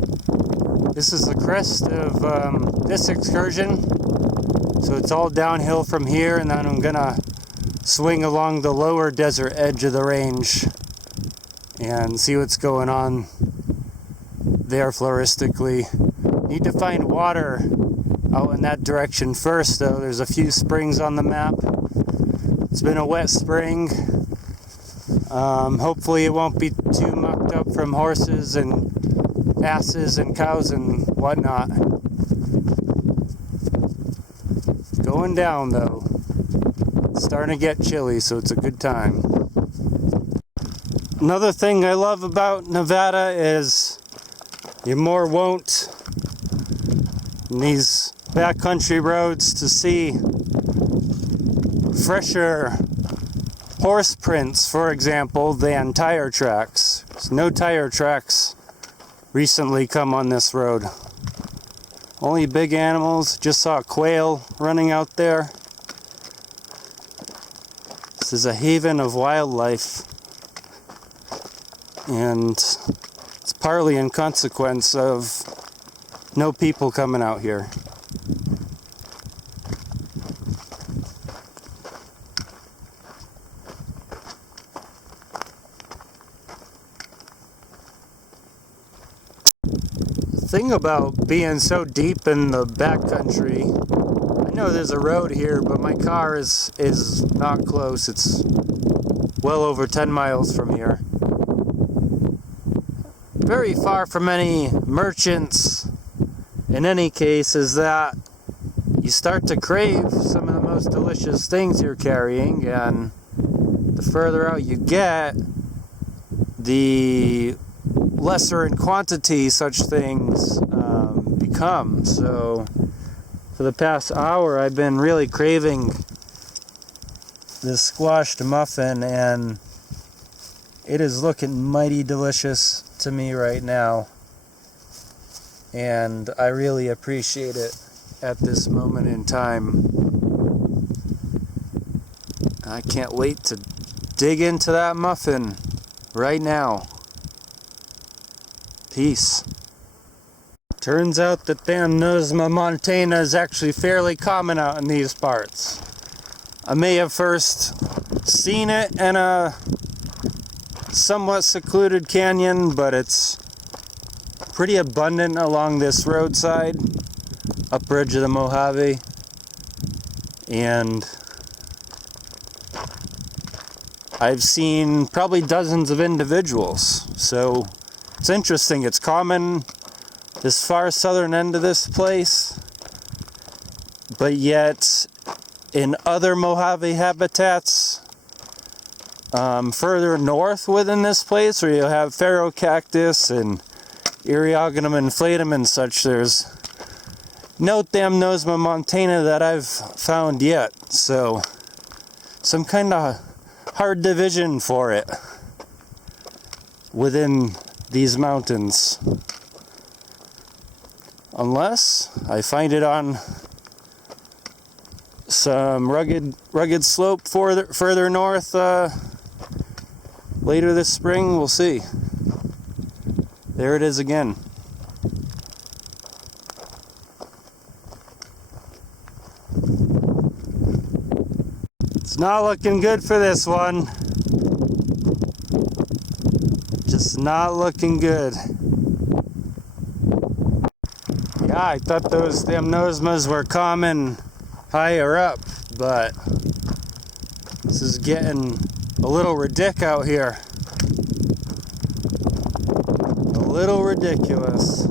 This is the crest of this excursion. So it's all downhill from here, and then I'm gonna swing along the lower desert edge of the range and see what's going on there floristically. Need to find water out in that direction first, though. There's a few springs on the map. It's been a wet spring. Hopefully it won't be too mucked up from horses and asses and cows and whatnot. Going down though. It's starting to get chilly, so it's a good time. Another thing I love about Nevada is you're more wont in these backcountry roads to see fresher horse prints, for example, than tire tracks. There's no tire tracks recently come on this road. Only big animals. Just saw a quail running out there. This is a haven of wildlife, and it's partly in consequence of no people coming out here. The thing about being so deep in the backcountry, I know there's a road here, but my car is not close. It's well over 10 miles from here. Very far from any merchants. In any case, is that you start to crave some of the most delicious things you're carrying, and the further out you get, the lesser in quantity such things become. So for the past hour I've been really craving this squashed muffin, and it is looking mighty delicious to me right now, and I really appreciate it at this moment in time. I can't wait to dig into that muffin right now. Peace. Turns out that Thamnosma montana is actually fairly common out in these parts. I may have first seen it in a somewhat secluded canyon, but it's pretty abundant along this roadside, upper edge of the Mojave, and I've seen probably dozens of individuals. So it's interesting. It's common this far southern end of this place, but yet in other Mojave habitats further north within this place, where you have ferrocactus and Eriogonum inflatum and such, there's no Thamnosma montana that I've found yet. So some kind of hard division for it within these mountains, unless I find it on some rugged slope further north later this spring. We'll see. There it is again. It's not looking good for this one. Just not looking good. Yeah, I thought those Thamnosmas were common higher up, but this is getting a little ridiculous out here. A little ridiculous.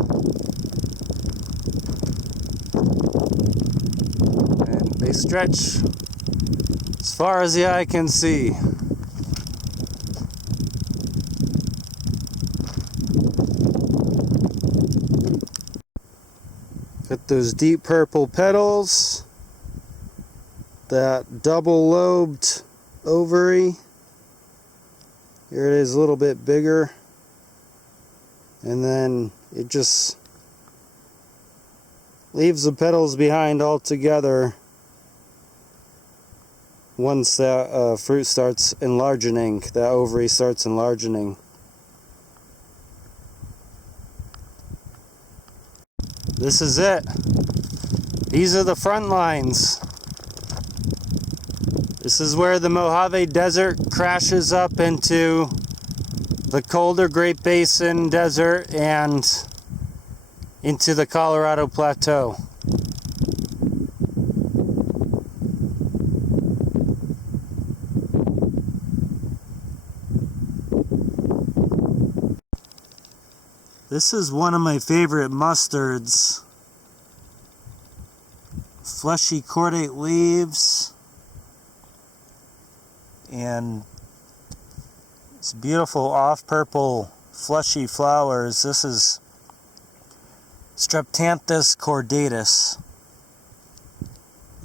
And they stretch as far as the eye can see. Got those deep purple petals, that double-lobed ovary. Here it is, a little bit bigger, and then it just leaves the petals behind altogether once that fruit starts enlarging, that ovary starts enlarging. this is it. These are the front lines. This is where the Mojave Desert crashes up into the colder Great Basin Desert and into the Colorado Plateau. This is one of my favorite mustards. Fleshy cordate leaves and it's beautiful off-purple fleshy flowers. This is Streptanthus cordatus.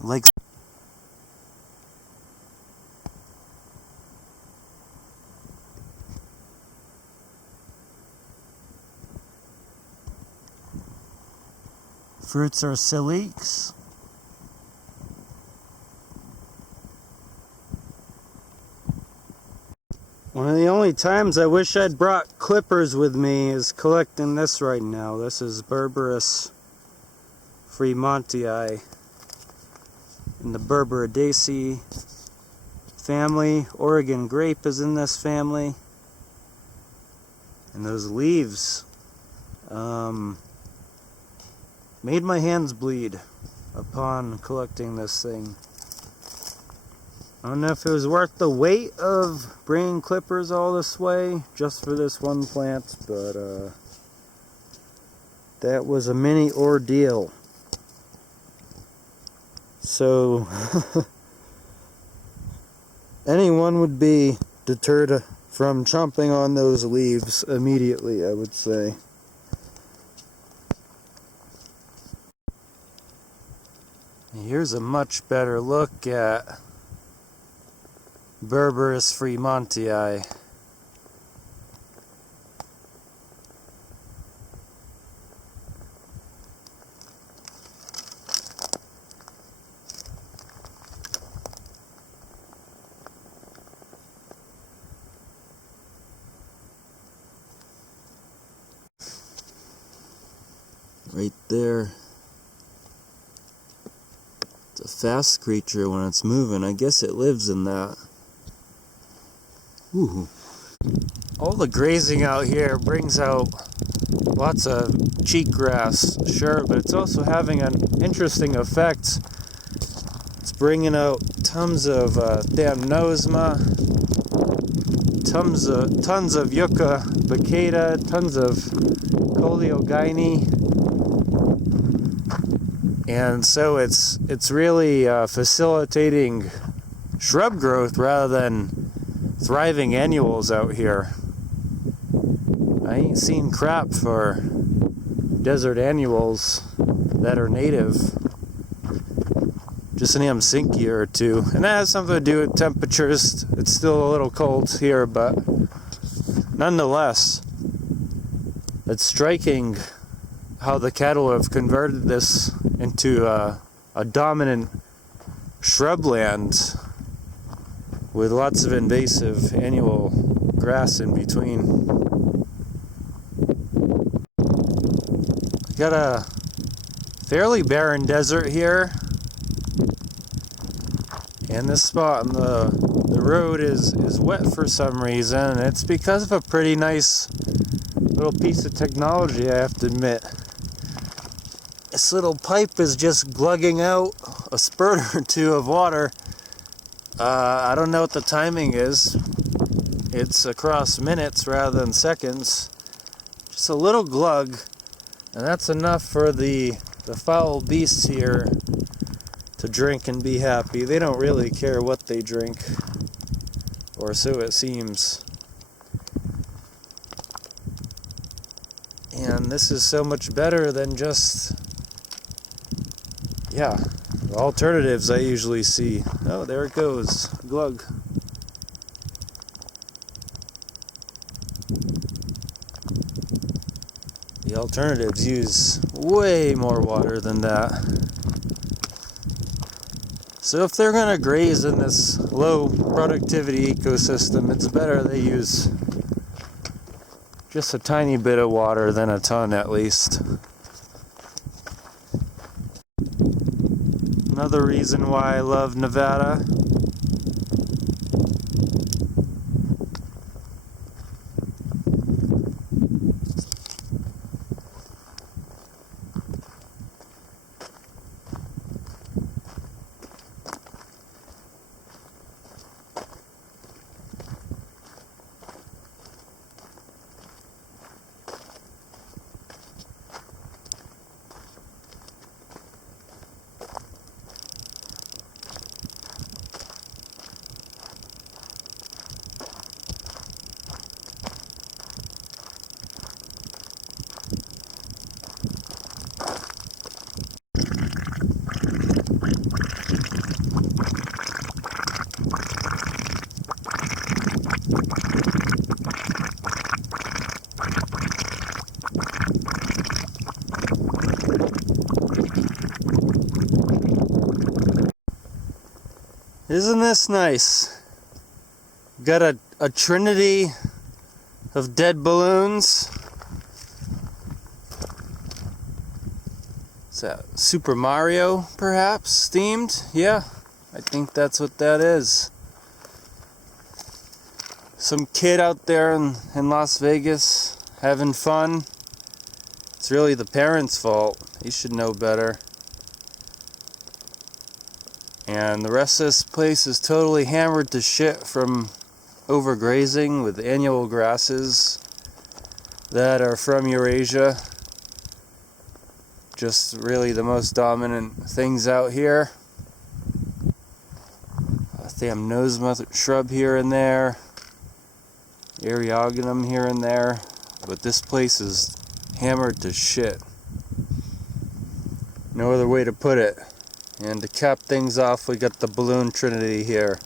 Like fruits are siliques. One of the only times I wish I'd brought clippers with me is collecting this right now. This is Berberis fremontii in the Berberidaceae family. Oregon grape is in this family. And those leaves made my hands bleed upon collecting this thing. I don't know if it was worth the weight of bringing clippers all this way just for this one plant, but that was a mini ordeal. So anyone would be deterred from chomping on those leaves immediately, I would say. Here's a much better look at Berberis fremontii. Right there. It's a fast creature when it's moving. I guess it lives in that. Ooh. All the grazing out here brings out lots of cheatgrass, sure, but it's also having an interesting effect. It's bringing out tons of thamnosma, tons of yucca baccata, tons of coleogyne, and so it's really facilitating shrub growth rather than thriving annuals out here. I ain't seen crap for desert annuals that are native. Just an Amsinkia or two. And that has something to do with temperatures. It's still a little cold here, but nonetheless, it's striking how the cattle have converted this into a dominant shrubland with lots of invasive annual grass in between. Got a fairly barren desert here, and this spot on the road is wet for some reason, and it's because of a pretty nice little piece of technology, I have to admit. This little pipe is just glugging out a spurt or two of water. I don't know what the timing is. It's across minutes rather than seconds. Just a little glug, and that's enough for the foul beasts here to drink and be happy. They don't really care what they drink, or so it seems. And this is so much better than just, yeah, the alternatives I usually see. Oh, there it goes. Glug. The alternatives use way more water than that. So if they're going to graze in this low productivity ecosystem, it's better they use just a tiny bit of water than a ton at least. Another reason why I love Nevada. Isn't this nice? Got a trinity of dead balloons. Is that Super Mario, perhaps, themed? Yeah, I think that's what that is. Some kid out there in Las Vegas having fun. It's really the parents' fault. They should know better. And the rest of this place is totally hammered to shit from overgrazing with annual grasses that are from Eurasia. Just really the most dominant things out here. A damn nosemouth shrub here and there. Eriogonum here and there. But this place is hammered to shit. No other way to put it. And to cap things off, we got the balloon trinity here.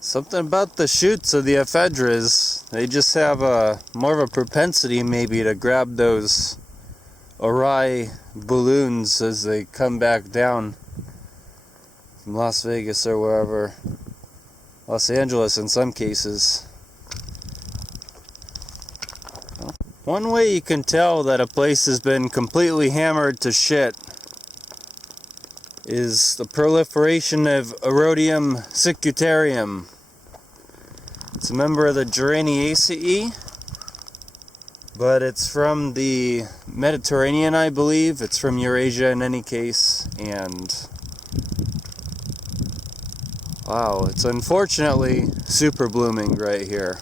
Something about the shoots of the ephedras, they just have more of a propensity maybe to grab those awry balloons as they come back down from Las Vegas or wherever. Los Angeles in some cases. One way you can tell that a place has been completely hammered to shit is the proliferation of Erodium secutarium. It's a member of the Geraniaceae, but it's from the Mediterranean, I believe. It's from Eurasia in any case, and wow, it's unfortunately super blooming right here.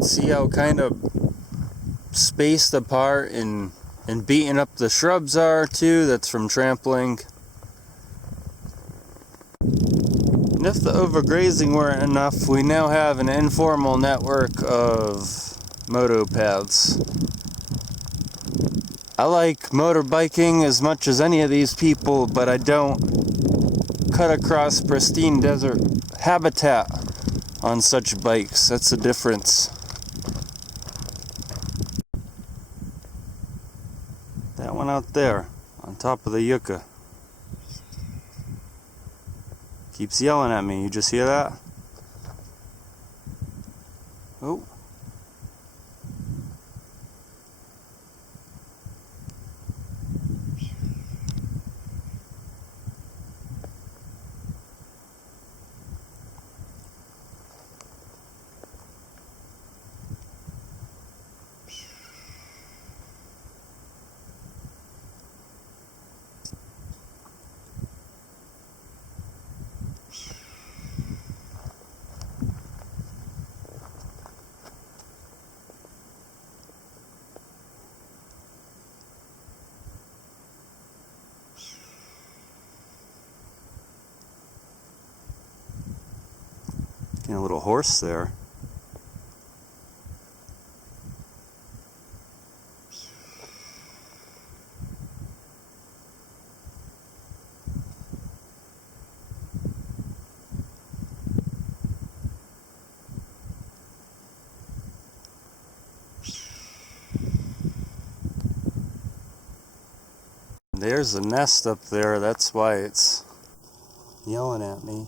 See how kind of spaced apart and beaten up the shrubs are too. That's from trampling. And if the overgrazing weren't enough, we now have an informal network of moto paths. I like motorbiking as much as any of these people, but I don't cut across pristine desert habitat on such bikes. That's the difference. That one out there, on top of the yucca. Keeps yelling at me. You just hear that? Oh. Getting a little hoarse there. There's a nest up there, that's why it's yelling at me.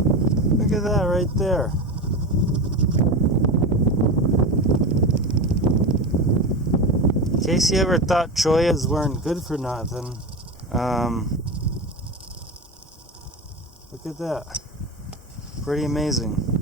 Look at that right there. In case you ever thought choyas weren't good for nothing, look at that. Pretty amazing.